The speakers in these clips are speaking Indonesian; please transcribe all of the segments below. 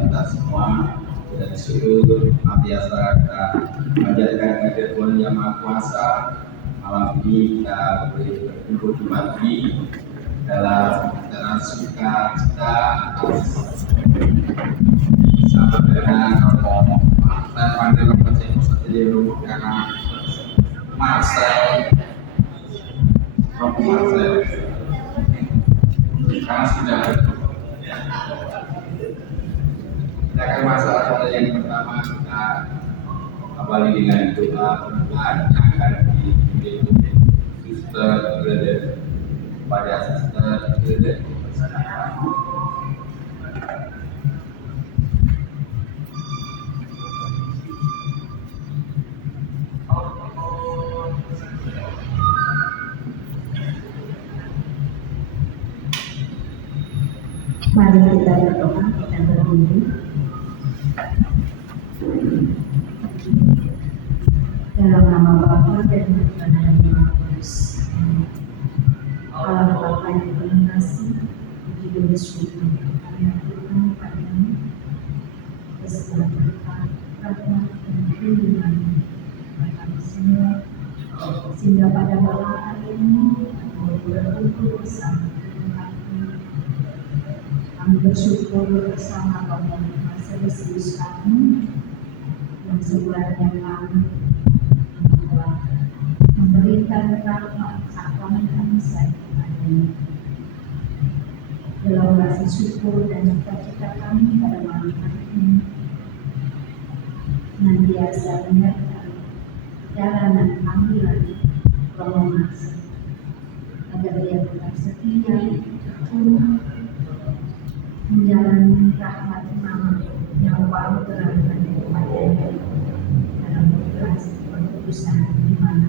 kita semua dan syukur senantiasa kita menjadikan kehadirat Tuhan Yang Maha Kuasa. Malam ini kita boleh berkumpul kembali dalam acara sukacita atas sama dengan dan panggil masing masing karena Marcel karena sudah kita akan masalah yang pertama kita awali dengan doa pembukaan yang akan dipimpin Suster Brother pada Suster Brother. Mari kita berdoa dan berdiri. Dalam nama Bapa dan Putra dan Roh Kudus. Allah Bapa yang penuh kasih, puji dan syukur karena Tuhan padamu, beserta berkat, rahmat dan perlindungan kepada kami semua, sehingga pada malam hari ini kami berkumpul bersama kami bersyukur bersama komunitas serius kami yang sebenarnya kami telah memberikan rahmat sakramen kami padanya. Dalam rasa syukur dan sukacita kami pada malam hari ini, senantiasa menyertai perjalanan kami lagi Romo Marcel agar dia tetap setia, tekun menjalani rahmat Imam yang baru terangkan kepadanya dalam berkelas keputusan di mana.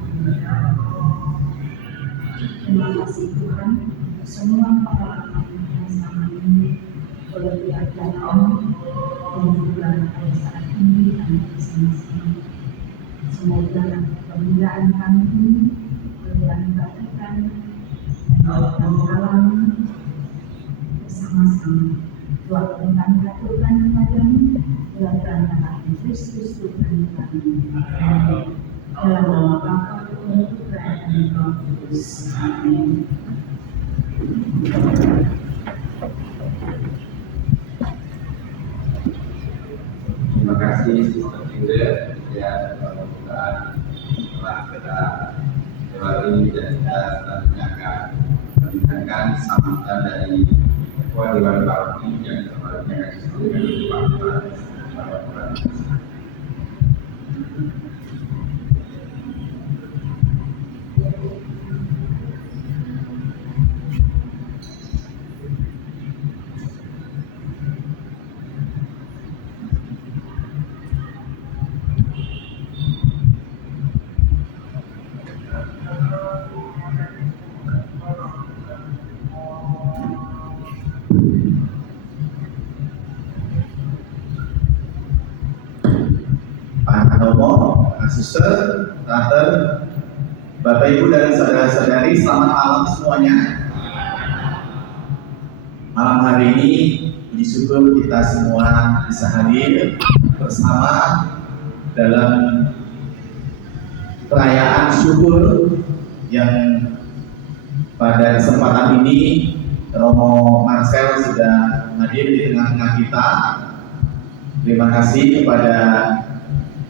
Terima kasih Tuhan untuk semua pengalaman yang selama ini boleh diajarkan dan juga pada saat ini kami bersama-sama. Semoga pembinaan kami ini boleh kami bagikan dan kami alami bersama-sama. Doa yang kami aturkan kepadamu dalam kerana Kristus Tuhan kami. Dalam nama Bapa dan Putra dan Roh Kudus. Amin. Terima kasih Suster Brother ya pembukaan telah kita lewati dan kita selanjutnya akan mendengarkan sambutan dari Ketua Dewan Paroki yang sebenarnya dengan Pak Romo, Suster, Tante, Bapak Ibu dan saudara-saudari, selamat malam semuanya. Malam hari ini, puji syukur kita semua bisa hadir bersama dalam perayaan syukur yang pada kesempatan ini Romo Marcel sudah hadir di tengah-tengah kita. Terima kasih kepada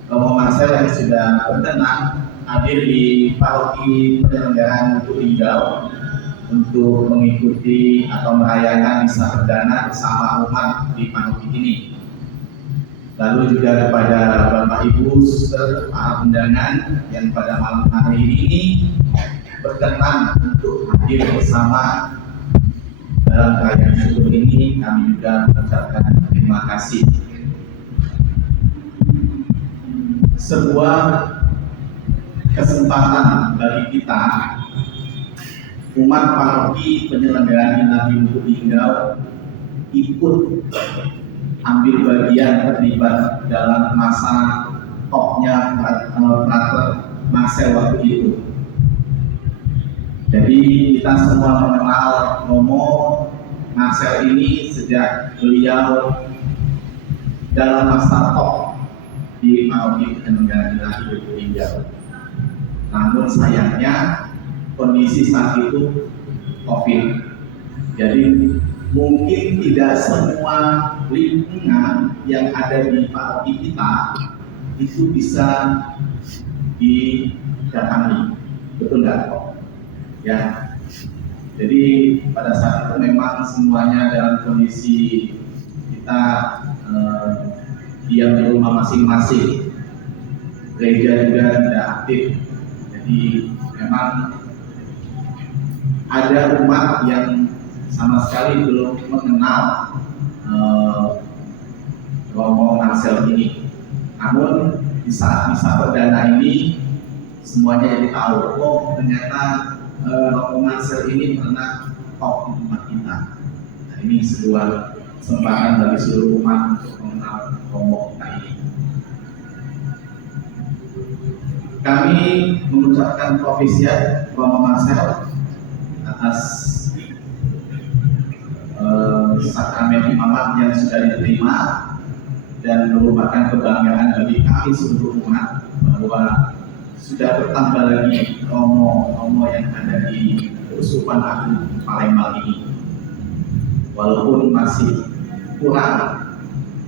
Romo Marcel yang sudah berkenan hadir di paroki penyelenggaraan Mutu Inggau untuk mengikuti atau merayakan misa perdana bersama umat di paroki ini. Lalu juga kepada Bapak Ibu, Suster, para undangan yang pada malam hari ini berkenan untuk hadir bersama dalam perayaan syukur ini, kami juga mengucapkan terima kasih. Sebuah kesempatan bagi kita umat paroki penyelenggaraan Ilahi Mutu Inggau ikut ambil bagian terlibat dalam masa topnya Frater Marcel waktu itu. Jadi kita semua mengenal Romo Marcel ini sejak beliau dalam masa top di Paroki Penyelenggaraan Ilahi Bukit. Namun sayangnya kondisi saat itu COVID. Jadi mungkin tidak semua lingkungan yang ada di paroki kita itu bisa didatangi, betul nggak kok? Ya. Jadi pada saat itu memang semuanya dalam kondisi kita diam di rumah masing-masing. Gereja juga tidak aktif. Jadi memang ada umat yang sama sekali belum mengenal Romo Marcel ini. Namun di saat misa perdana ini semuanya jadi tahu, oh ternyata Romo Marcel ini pernah top di umat kita. Nah, ini sebuah kesempatan bagi seluruh umat untuk mengenal Romo kita ini. Kami mengucapkan profisiat Romo Marcel atas sakramen imamat yang sudah diterima dan merupakan kebanggaan bagi kami seluruh umat bahwa sudah bertambah lagi romo-romo yang ada di Keuskupan Agung Palembang ini, walaupun masih kurang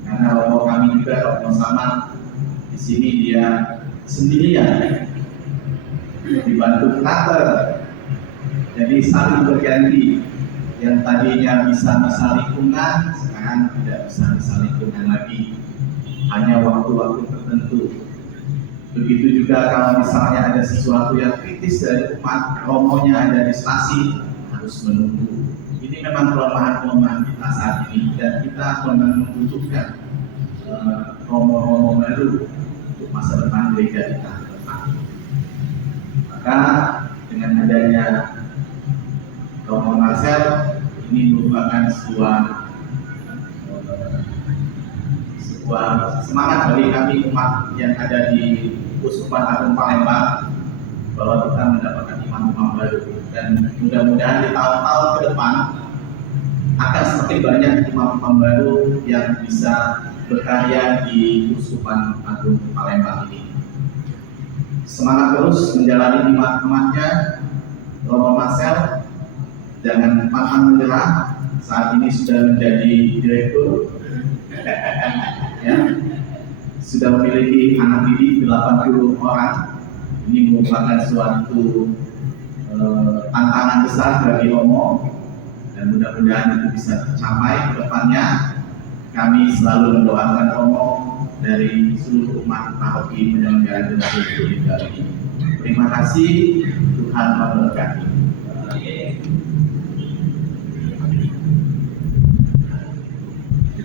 karena romo kami juga Romo Samad di sini dia sendirian dibantu frater, jadi saling berganti. Yang tadinya bisa lingkungan, sekarang tidak bisa lingkungan lagi, hanya waktu-waktu tertentu. Begitu juga kalau misalnya ada sesuatu yang kritis dari umat, romonya ada di stasi, harus menunggu. Ini memang kelemahan kita saat ini, dan kita memang membutuhkan romo-romo baru untuk masa depan gereja kita. Maka dengan adanya Romo Marcel ini merupakan sebuah semangat bagi kami umat yang ada di Keuskupan Agung Palembang bahwa kita mendapatkan imam-imam baru, dan mudah-mudahan di tahun-tahun ke depan akan semakin banyak imam-imam baru yang bisa berkarya di Keuskupan Agung Palembang ini. Semangat terus menjalani imat-imatnya Romo Marcel. Jangan pantang menyerah, saat ini sudah menjadi direktur, ya, sudah memiliki anak didik 80 orang. Ini merupakan suatu tantangan besar bagi Romo, dan mudah-mudahan itu bisa tercapai ke depannya. Kami selalu mendoakan Romo dari seluruh umat Paroki Penyelenggaraan Ilahi Bukit ini. Terima kasih, Tuhan memberkati.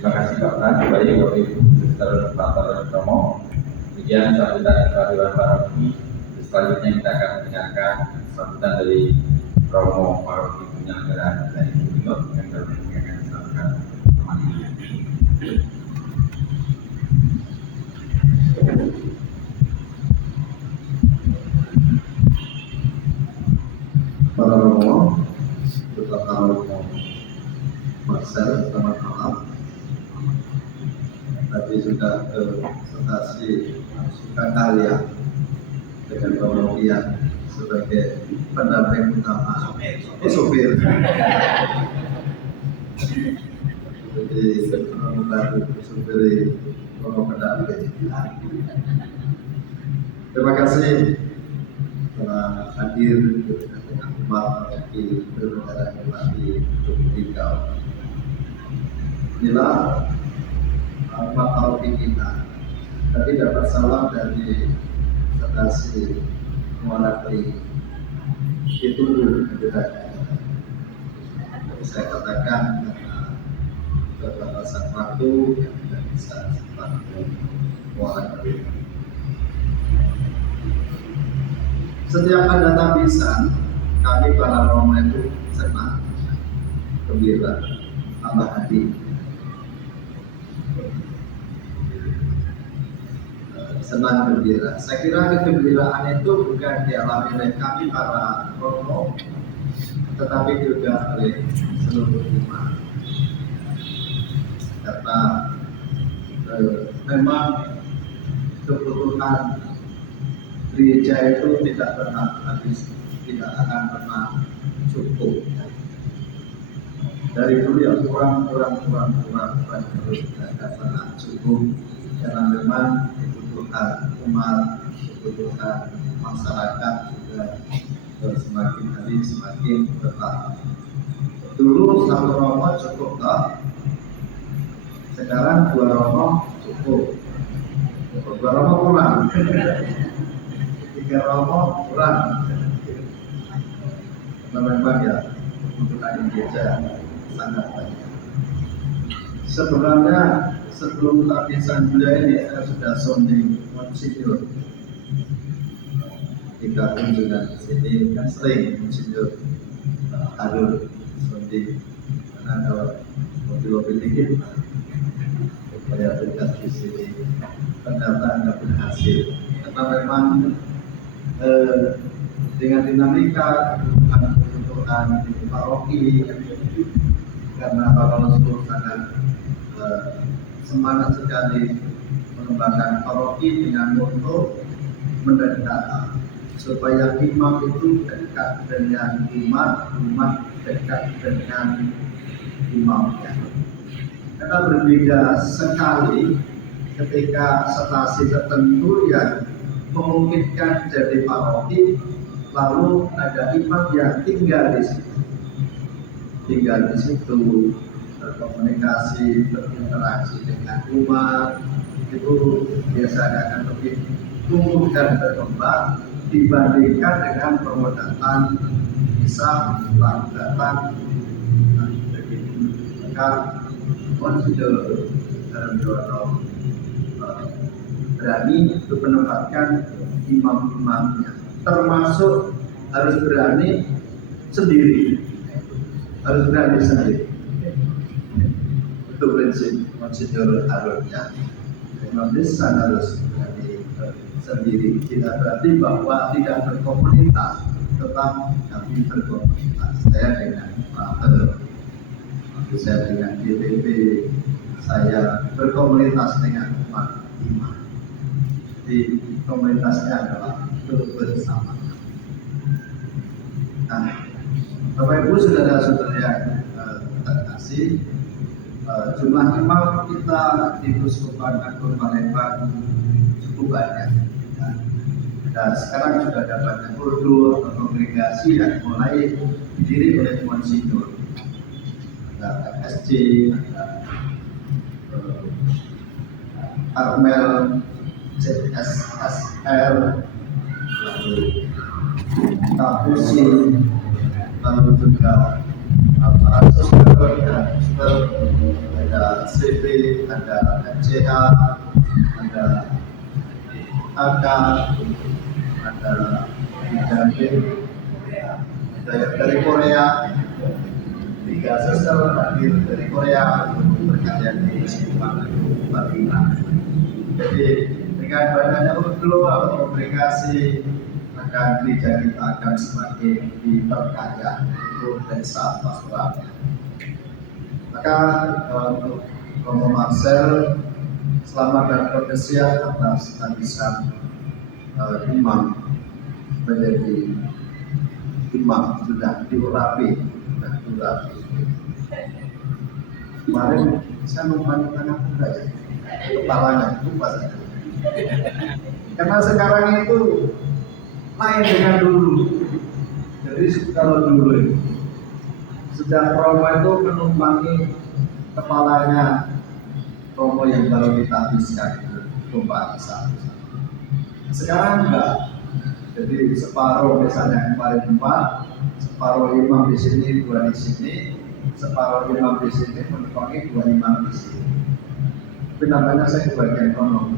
Terima kasih Bapak, baik Bapak Ibu, Sister Pastor Romo. Kemudian sambutan kehadiran paroki. Selanjutnya kita akan mendengarkan sambutan dari Romo Paroki Penyelenggaraan dari Bukit yang akan disampaikan teman ini. Para Romo, beserta Romo Marcel, selamat malam. Tadi sudah ke stasi Sukakarya dengan Romo Pian sebagai pendamping utama sopir. Jadi membantu supir Romo pendamping. Terima kasih telah hadir dengan umat di Penyelenggaraan Ilahi Bukit. Inilah umat paroki kita. Tadi dapat salam dari stasi Muara Kering. Ditunggu kedatangan. Saya katakan karena keterbatasan waktu yang tidak bisa sempat ke Muara Kering. Setiap mendatang pisan, kami para Romo itu senang, gembira, tambah hati. Senang gembira. Saya kira kegembiraan itu bukan dialami oleh kami para Romo, tetapi juga oleh seluruh umat. Karena memang kebutuhan gereja itu tidak pernah habis, tidak akan pernah cukup. Dari dulu ya kurang terus tidak pernah cukup, karena memang kebutuhan umat, kebutuhan masyarakat juga semakin hari semakin bertambah. Dulu 1 romo cukup tak, sekarang 2 romo cukup, 2 romo kurang, 3 romo kurang. Karena memang ya kebutuhan gereja sangat banyak. Sebenarnya sebelum lapisan beliau ini saya sudah sounding Monsinyur ketika kunjungan ke sini, kan sering Monsinyur Harun sounding, karena kalau mobil dikit supaya dekat di sini, ternyata nggak berhasil karena memang dengan dinamika kebutuhan di paroki, karena Bapak Uskup sangat semangat sekali mengembangkan paroki dengan moto mendekat, supaya imam itu dekat dengan umat, umat dekat dengan imamnya. Karena berbeda sekali ketika stasi tertentu yang memungkinkan jadi paroki, lalu ada imam yang tinggal di situ, berkomunikasi, berinteraksi dengan umat, itu biasanya akan lebih tumbuh dan berkembang dibandingkan dengan pemodatan bisa datang begitu. Maka Monsinyur Harun berani untuk menempatkan imam-imamnya, termasuk harus berani sendiri, itu prinsip Monsinyur Harun ya. Imam desa harus berani sendiri, tidak berarti bahwa tidak berkomunitas, tetap kami berkomunitas. Saya dengan Pater, saya dengan DPP, saya berkomunitas dengan umat imam. Di komunitasnya adalah kebersamaan. Nah, Bapak Ibu saudara-saudara yang terkasih, jumlah imam kita di Uskupan Agung Palembang cukup banyak. Dan sekarang sudah ada banyak ordo atau kongregasi yang mulai didiri oleh Monsinyur. Ada FSC, ada Karmel, CSSR, lalu Kapusi, lalu juga para sosial, ada CP, ada FCH, ada AK, ada Jambi, ada dari Korea, 3 sester hadir dari Korea untuk berkarya di Uskupan Agung Palembang. Jadi dengan banyaknya ordo atau kongregasi, maka gereja kita akan semakin diperkaya untuk desa pastoralnya. Maka untuk Romo Marcel, selamat dan berkesiap atas kehadiran imam menjadi imam, sudah diurapi. Kemarin saya memandang tangan kuda ya, kepalanya lupa saja. Karena sekarang itu lain dengan dulu. Jadi kalau dulu sejak Romo itu menumpangi kepalanya Romo yang baru kita habiskan itu tumpah satu. Sekarang enggak. Jadi separuh misalnya kemarin 4, separuh imam di sini, 2 di sini, separuh imam di sini menumpangi 2 imam di sini. Tapi namanya saya kebagian kono.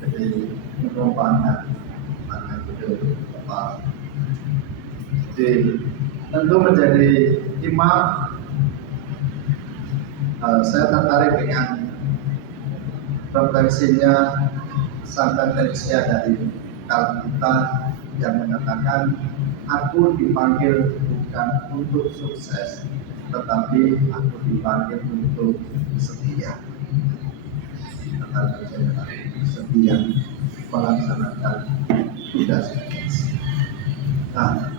Jadi menumpangkan mana itu kepala. Jadi tentu menjadi imam, saya tertarik dengan refleksinya Santa Teresia dari Kalkuta yang mengatakan, aku dipanggil bukan untuk sukses, tetapi aku dipanggil untuk setia. Sekretariat Jenderal setia melaksanakan tugas. Nah,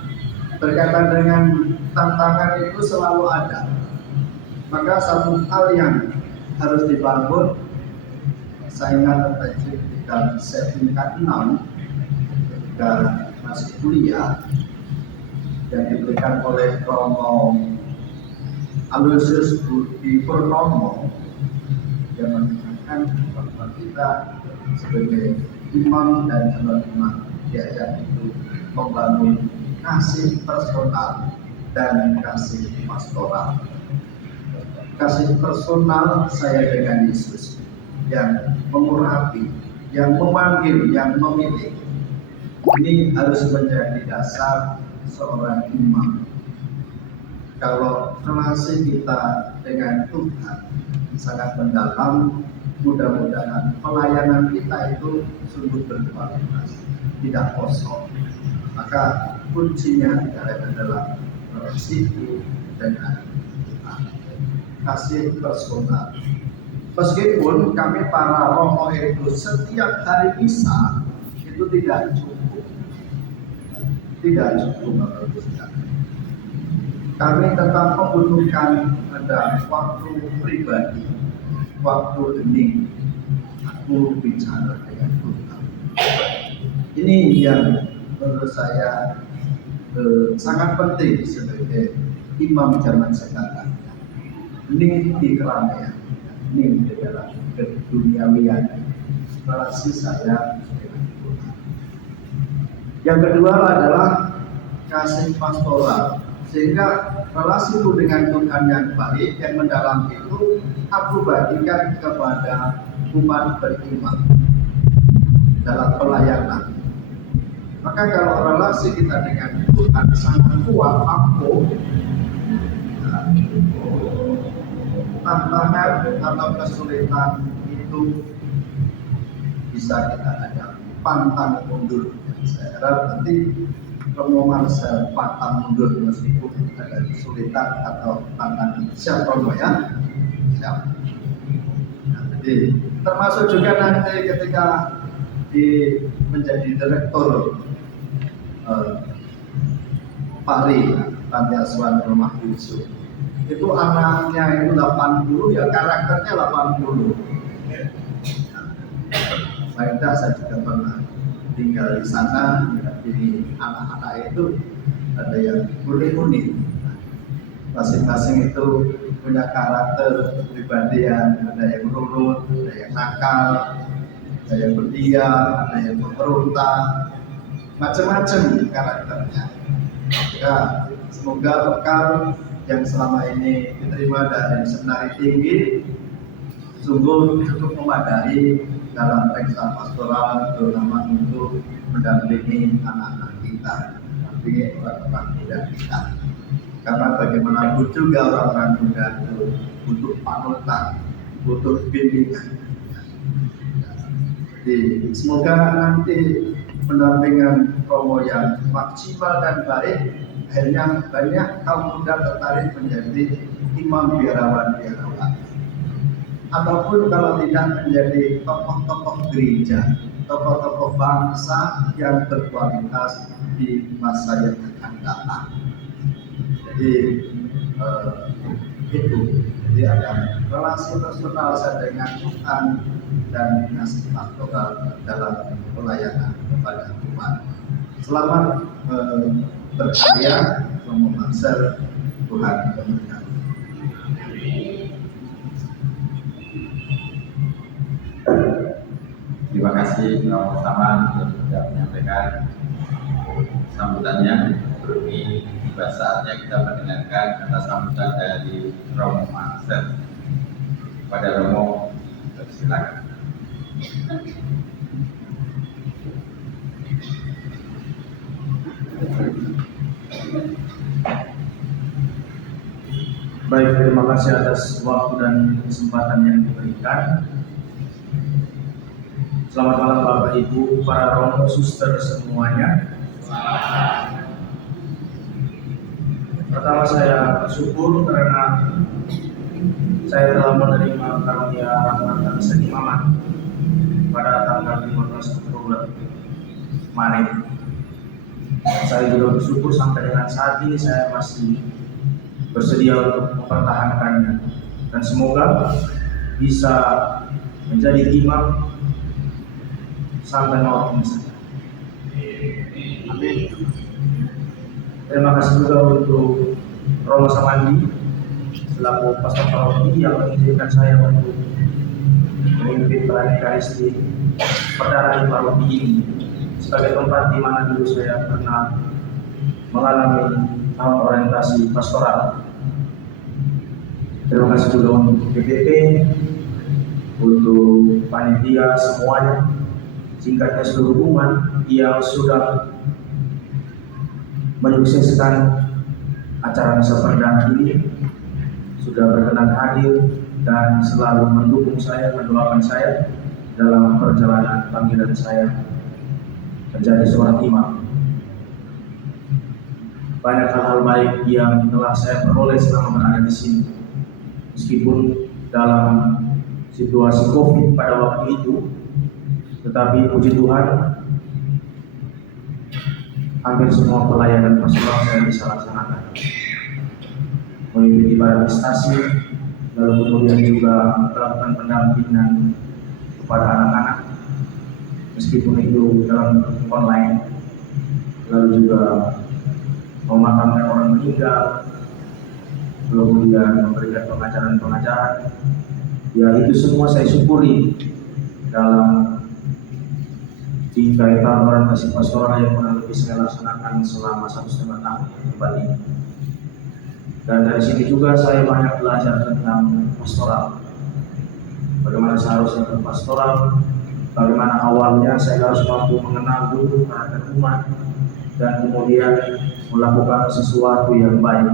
berkaitan dengan tantangan itu selalu ada. Maka satu hal yang harus dibangun, saya ingat ketika saya tingkat 6, ketika masih kuliah, yang diberikan oleh Romo Aloysius Budi Purnomo, yang mengatakan bahwa kita sebagai imam dan calon imam diajak itu membangun kasih personal dan kasih pastoral. Kasih personal saya dengan Yesus yang mengurapi, yang memanggil, yang memilih. Ini harus menjadi dasar seorang imam. Kalau relasi kita dengan Tuhan sangat mendalam, mudah-mudahan pelayanan kita itu sungguh berkualitas, tidak kosong. Maka kuncinya adalah relasi dengan Tuhan. Kasih personal. Meskipun kami para romo itu setiap hari misa itu tidak cukup menurut kami. Kami tetap membutuhkan ada waktu pribadi, waktu hening, aku bicara dengan Tuhan. Ini yang menurut saya sangat penting sebagai imam zaman sekarang. Ini di keramaian, ini di dalam keduniawian, relasi saya dengan Tuhan. Yang kedua adalah kasih pastoral, sehingga relasiku dengan Tuhan yang baik, yang mendalam itu aku bagikan kepada umat beriman dalam pelayanan. Maka kalau relasi kita dengan Tuhan sangat kuat, ampuh, tantangan atau kesulitan itu bisa kita hadapi. Pantang mundur. Saya harap nanti Romo Marcel pantang mundur meskipun ada kesulitan atau tantangan. Siap Romo ya? Siap. Nah, jadi termasuk juga nanti ketika menjadi direktur Pari Panti Asuhan Rumah Khusus. Itu anaknya itu 80, ya karakternya 80. Saya juga pernah tinggal di sana. Jadi anak-anak itu ada yang unik-unik. Masing-masing itu punya karakter kepribadian. Ada yang nurut, ada yang nakal, ada yang berdiam, ada yang memberontak, macam-macam karakternya. Ya, semoga bekal yang selama ini diterima dari seminari tinggi sungguh cukup memadai dalam periksa pastoral, terutama untuk mendampingi anak-anak kita, mendampingi orang-orang muda kita. Karena bagaimanapun juga orang-orang muda itu butuh panutan, butuh bimbingan. Jadi semoga nanti pendampingan Romo yang maksimal dan baik, akhirnya banyak kaum muda tertarik menjadi imam biarawan-biarawan. Ataupun kalau tidak menjadi tokoh-tokoh gereja, tokoh-tokoh bangsa yang berkualitas di masa yang akan datang. Jadi itu, jadi ada relasi personal saya dengan Tuhan dan kasih pastoral dalam pelayanan kepada umat. Selamat berkarya, Romo Marcel, Tuhan memberkati. Terima kasih Romo Saman yang sudah menyampaikan sambutannya. Ini tiba saatnya kita mendengarkan kata sambutan dari Romo Marcel. Pada Romo, silakan. Baik, terima kasih atas waktu dan kesempatan yang diberikan. Selamat malam Bapak Ibu, para Romo Suster semuanya. Pertama saya bersyukur karena saya telah menerima karunia rahmat dan seimaman pada tanggal 15 Oktober kemarin. Saya juga bersyukur sampai dengan saat ini saya masih bersedia untuk mempertahankannya, dan semoga bisa menjadi imam sampai maut misalnya. Amin. Terima kasih juga untuk Romo Samandi selaku pastor paroki yang mengizinkan saya untuk memimpin perayaan Ekaristi perdana di paroki ini sebagai tempat di mana dulu saya pernah mengalami tahun orientasi pastoral. Terima kasih juga untuk PPP, untuk panitia semuanya, singkatnya seluruh umat yang sudah menyukseskan acara misa perdana ini, sudah berkenan hadir dan selalu mendukung saya, mendoakan saya dalam perjalanan panggilan saya menjadi seorang imam. Banyak hal-hal baik yang telah saya peroleh selama berada di sini, meskipun dalam situasi COVID pada waktu itu, tetapi puji Tuhan, hampir semua pelayanan pastoral saya bisa laksanakan. Mengikuti para administrasi, lalu kemudian juga melakukan pendampingan kepada anak-anak, meskipun itu dalam online, lalu juga memakamkan orang meninggal, kemudian memberikan pengajaran-pengajaran. Ya, itu semua saya syukuri dalam kaitan orientasi pastoral yang kurang lebih saya laksanakan selama 1,5 tahun di tempat ini. Dan dari sini juga saya banyak belajar tentang pastoral, bagaimana seharusnya berpastoral, bagaimana awalnya saya harus mampu mengenal dulu karakter umat, dan kemudian melakukan sesuatu yang baik.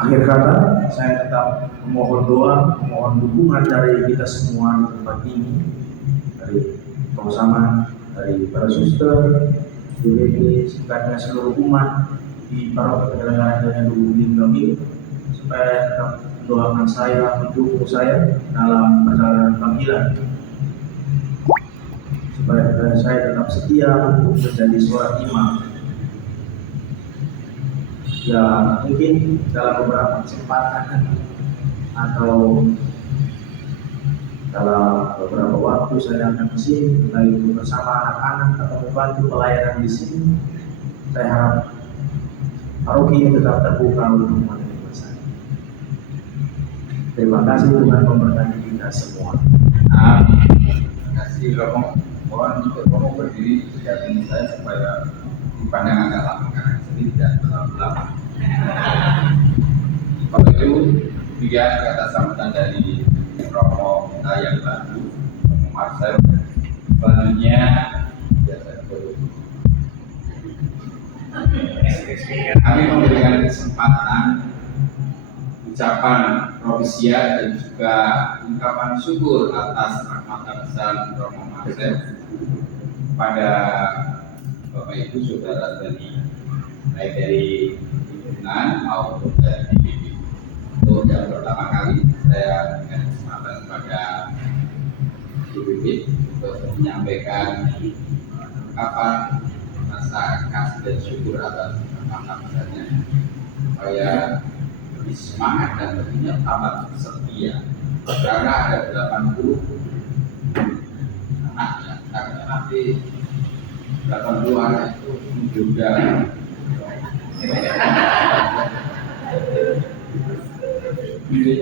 Akhir kata, saya tetap memohon doa, memohon dukungan dari kita semua di tempat ini, dari bersama, dari para suster, DPP, singkatnya seluruh umat di paroki penyelenggaraan dulu ini, supaya tetap mendoakan saya, mendukung saya dalam perjalanan panggilan, supaya saya tetap setia untuk menjadi seorang imam. Ya, mungkin dalam beberapa kesempatan atau dalam beberapa waktu saya akan kesini, entah itu bersama anak-anak atau membantu pelayanan di sini. Saya harap paroki ini tetap terbuka untuk menerima saya. Terima kasih, Tuhan memberkati kita semua. Amin. Terima kasih Romo. Mohon untuk Romo berdiri di samping saya supaya dipandang agak lama karena sini tidak terlalu lama. Kalau itu tiga kata sambutan dari Romo kita yang baru, Romo Marcel. Selanjutnya biasa kami memberikan kesempatan ucapan propisia dan juga ungkapan syukur atas rahmat besar Romo Marcel pada Bapak Ibu Saudara dari baik dari himpunan maupun dari DPP. Untuk yang pertama kali saya berikan kesempatan kepada DPP untuk menyampaikan ungkapan rasa kasih dan syukur atas rahmat besarnya, supaya lebih semangat dan tentunya tambah setia, karena ada 80 anak ya, karena nanti 80 anak itu juga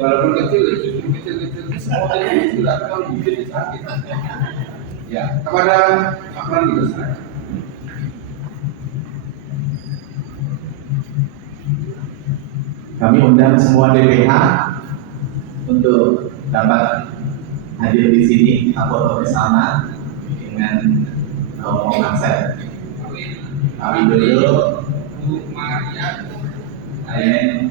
walaupun kecil semua dari kecil atau menjadi sakit ya. Kepada Akran juga Kami undang semua DPH untuk dapat hadir di sini foto bersama dengan Romo Marcel. Kami dulu Bu Maria Ayen.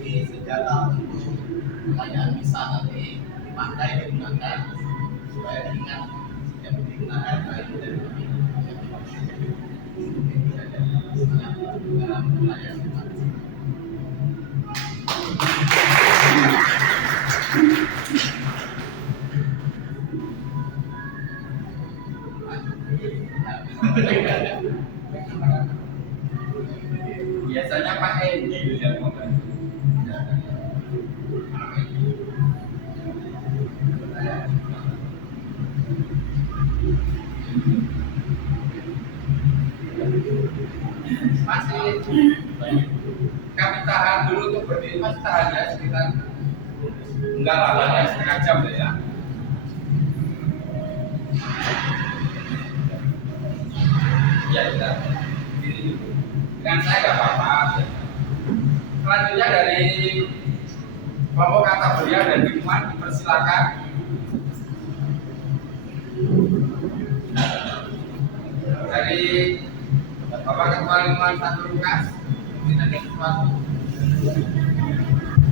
Ini senjata untuk supaya bisa nanti dipakai digunakan supaya diingat yang digunakan baik dari kami dalam melayani umat. Biasanya pakai ini yang mau masih kami tahan dulu untuk berdiri, masih tahan ya sekitar enggak lama ya, setengah jam deh ya. Ya sudah, diri dulu. Dengan saya nggak apa-apa. Selanjutnya dari kelompok kata beliau dan lingkungan dipersilakan. Dari Bapak Ketua Lingkungan Satu Lukas, mungkin ada sesuatu.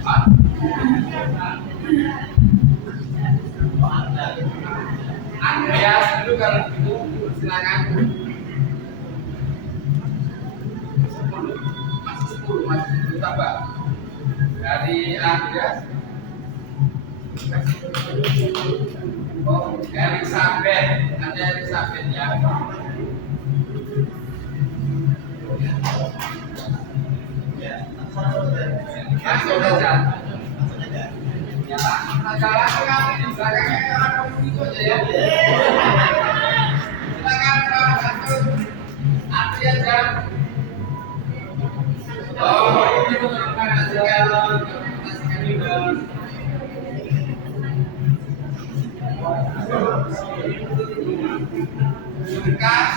Pak? Andreas dulu kalau begitu silakan. 10 masih tambah. Dari Andreas. Oh, Elizabeth, ada Elizabeth ya. Langsung saja. Ya Pak, masalah kami di belakangnya orang komunikasi aja ya. Silakan Pak, langsung antri aja. Oh, ini menunjukkan hasilkan juga. Lukas,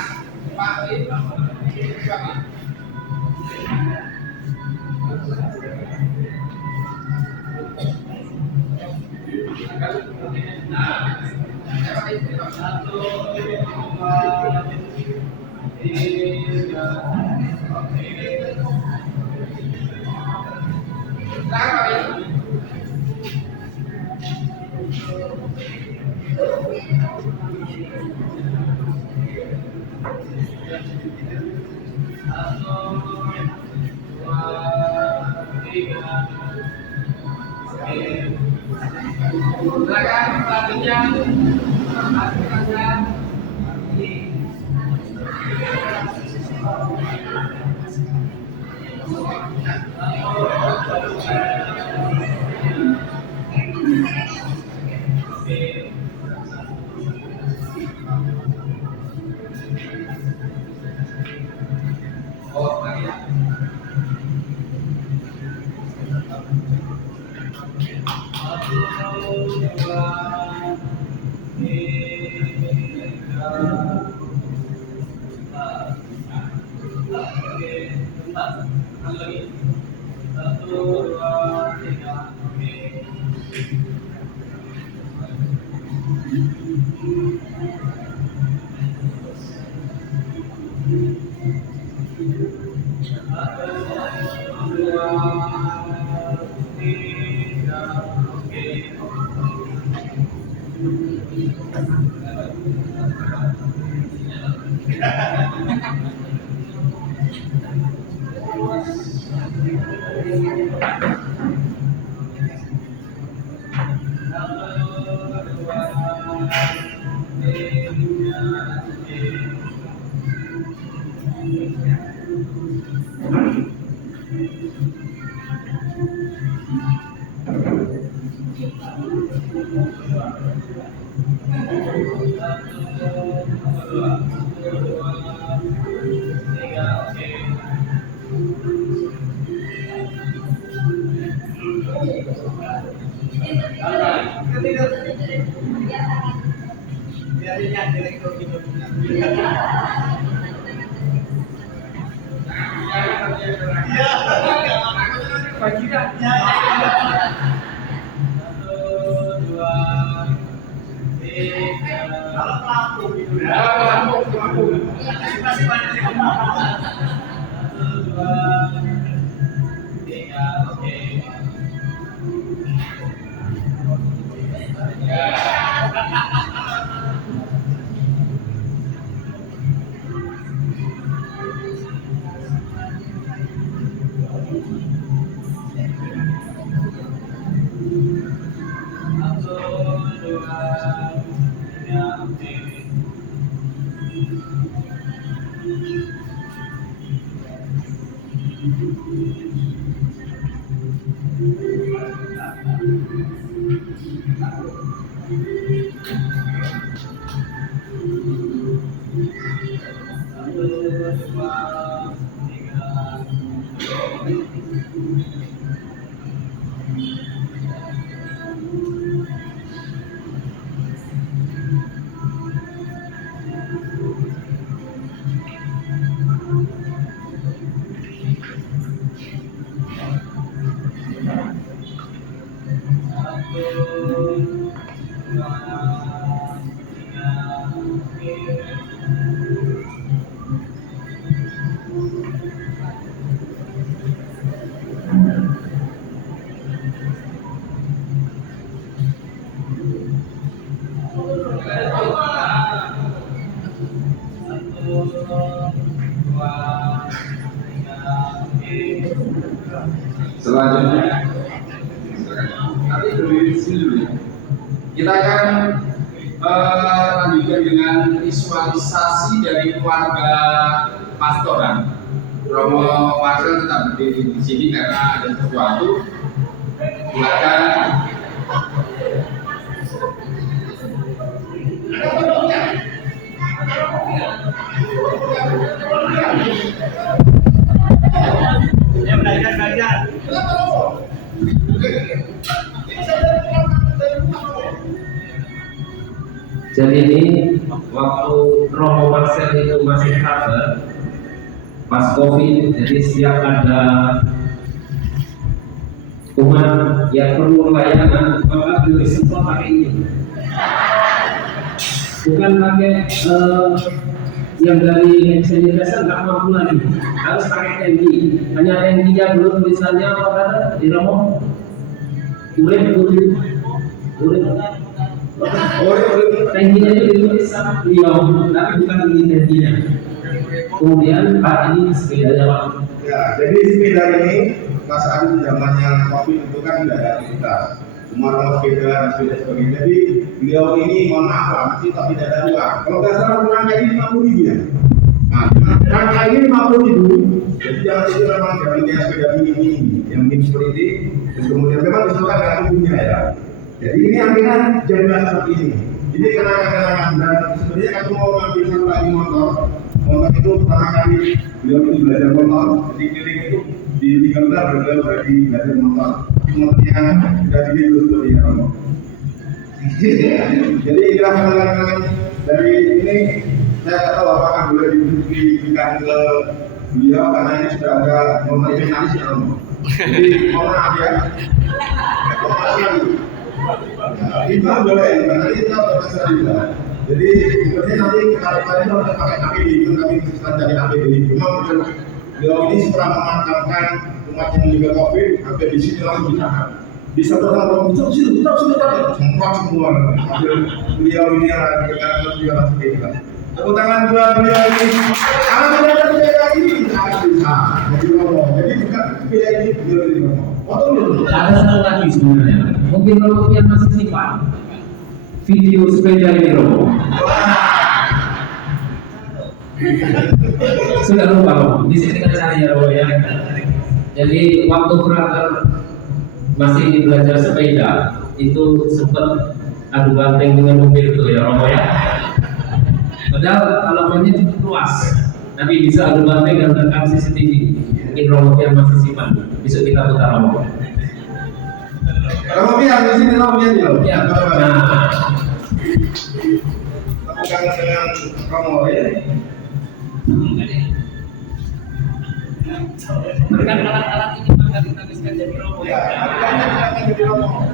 Pak Lim, satu, dua, tiga, silakan selanjutnya oh, Maria. kebajikan. Satu, dua, tiga. Kalau pelaku gitu ya. Pelaku. Masih banyak. Satu, dua, tiga. Oke. Selanjutnya, nanti berdiri di sini dulu ya. Kita akan lanjutkan dengan visualisasi dari keluarga pastoran. Romo Marcel tetap berdiri di sini karena ada sesuatu. Silakan. Belajar. Jadi ini waktu Romo Marcel itu masih kabar pas COVID, jadi setiap ada umat yang perlu layanan maka beliau semua pakai ini, bukan pakai yang dari sanitizer nggak mampu lagi, harus pakai tangki. Hanya tangkinya belum tulisannya apa kata di Romo? Urip. Tangkinya itu ditulis sama beliau, tapi bukan ini tangkinya. Kemudian Pak ini sepedanya Pak. Ya, jadi sepeda ini pas saat zamannya COVID itu kan tidak ada aktivitas, cuma orang sepeda sebagainya. Jadi beliau ini mohon maaf Pak, masih tapi tidak ada uang. Kalau nggak salah rangka ini 50.000 ya. Nah, rangka ini 50.000. Jadi jangan itu memang dari sepeda mini yang mini seperti ini. Dan kemudian memang disesuaikan dengan tubuhnya ya. Jadi ini akhirnya jadi seperti ini. Ini kenangan-kenangan dan sebenarnya aku mau ngambil satu lagi motor itu pertama kali beliau itu belajar motor. Jadi keliling itu di Liga beliau berarti belajar motor. Motornya sudah dulu seperti itu. Jadi inilah kenangan-kenangan dari ini. Saya tidak tahu apakah boleh diberikan ke beliau karena ini sudah ada motor finalis ya Om. Jadi mohon maaf ya. Itu boleh, karena itu bisa juga. Jadi seperti nanti kalau kalian harus pakai APD, itu kami bisa cari APD. Cuma beliau ini setelah mematangkan umat yang juga COVID, sampai di sini langsung bisa bertanggung jawab. Sempat semua. Beliau ini yang dengan beliau langsung kita. Tepuk tangan buat beliau ini. Kalau tidak ada beda ini, tidak bisa. Jadi bukan beda ini beliau ini ngomong. Ada satu lagi sebenarnya, mungkin Romo yang masih simpan video sepeda ini Romo. Sudah lupa Romo, di sini kan cari ya Romo ya. Jadi waktu brother masih belajar sepeda itu sempat adu banteng dengan mobil itu ya Romo ya. Padahal alamannya cukup luas, tapi bisa adu banteng dan terekam CCTV. Mungkin Romo yang masih simpan, besok kita putar Romo. Romo yang di sini Romo yang di Ya, Tepuk tangan dengan Romo ya. Berkat alat-alat ini maka kita bisa Ya, akan jadi romo.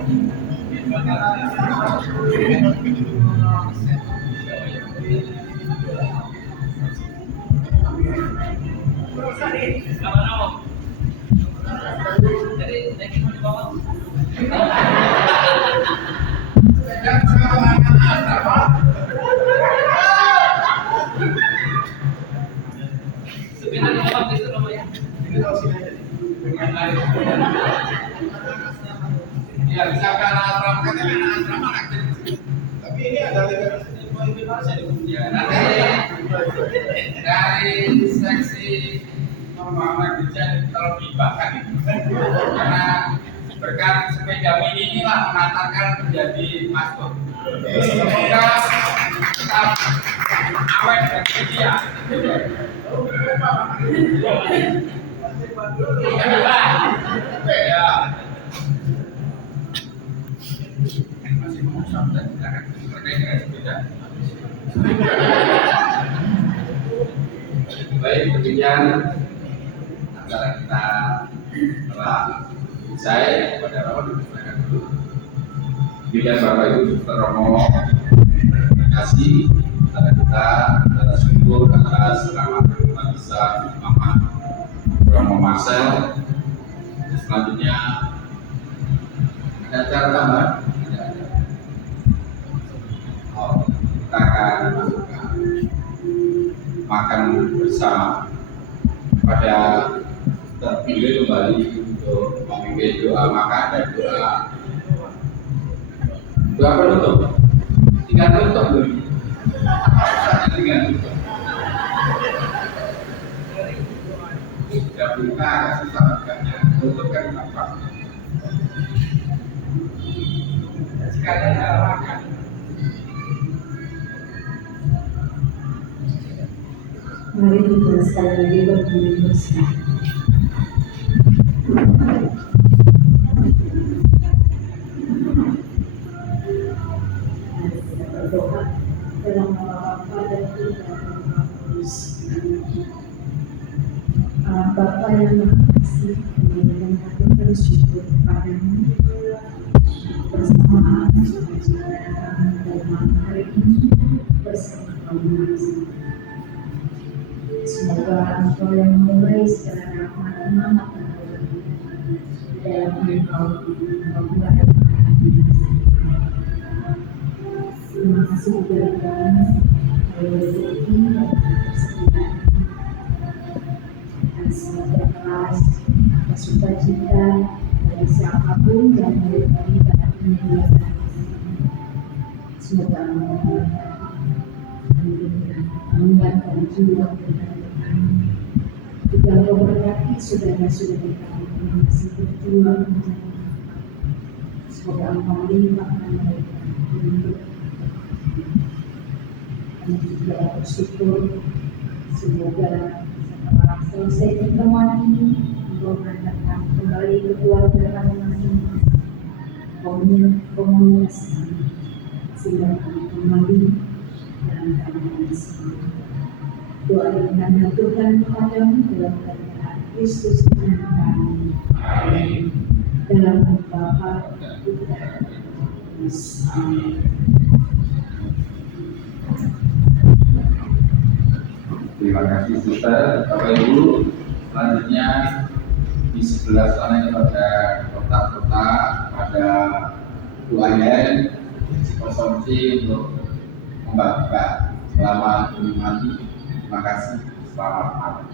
Ya, misalkan asrama kan dengan asrama aktif. Tapi ini ada legalisasi pemimpin masa nih. Ya, nanti dari seksi pengembangan gereja terlebih bahkan karena berkat sepeda mini inilah mengantarkan menjadi pastor. Semoga tetap awet dan setia. Ya. Masih mau sampai silakan terkait dengan sepeda. Baik, demikian antara kita telah saya kepada Romo dipersilakan dulu. Demikian Bapak Ibu Suster Romo, terima kasih kepada kita atas syukur atas selamat kita bisa Mama Romo Marcel. Selanjutnya ada cara tambahan. Kita akan melakukan makan bersama pada terpilih kembali untuk memimpin doa makan dan doa penutup. Tinggal tutup dulu. Tinggal tutup. Sudah buka agak susah bukannya. Tutup kan gampang. Sekalian makan. Mari kita sekali lagi berdiri bersama. Mari kita berdoa dalam nama Bapa dan Putra dan Roh Kudus. Allah Bapa yang Maha Kasih, kami hati bersyukur kepadamu bersamaan sukacita kami dalam hari ini bersama kaum semoga Engkau yang memulai segala rahmat dan amanat dalam Engkau membuat terima kasih kepada kami rezeki dan persediaan dan semoga keras atas sukacita dari siapapun yang terlibat menyediakan semoga mengingatkan jiwa juga memberkati saudara-saudara kami yang masih berjuang mencari semoga Engkau melimpahkan mereka untuk kami juga bersyukur semoga setelah selesai pertemuan ini Engkau mengantarkan kembali ke keluarga kami masing-masing komunitas kami sehingga kami kembali dalam keadaan semua. Doa yang kami aturkan kepadamu dalam keadaan Kristus Tuhan kami. Amin. Dalam nama Bapa dan Putra dan Roh Kudus. Amin. Terima kasih Suster. Bapak Ibu, selanjutnya di sebelah sana ini ada kotak-kotak, ada UAN konsumsi untuk membagikan. Selamat menikmati. Terima kasih. Selamat malam.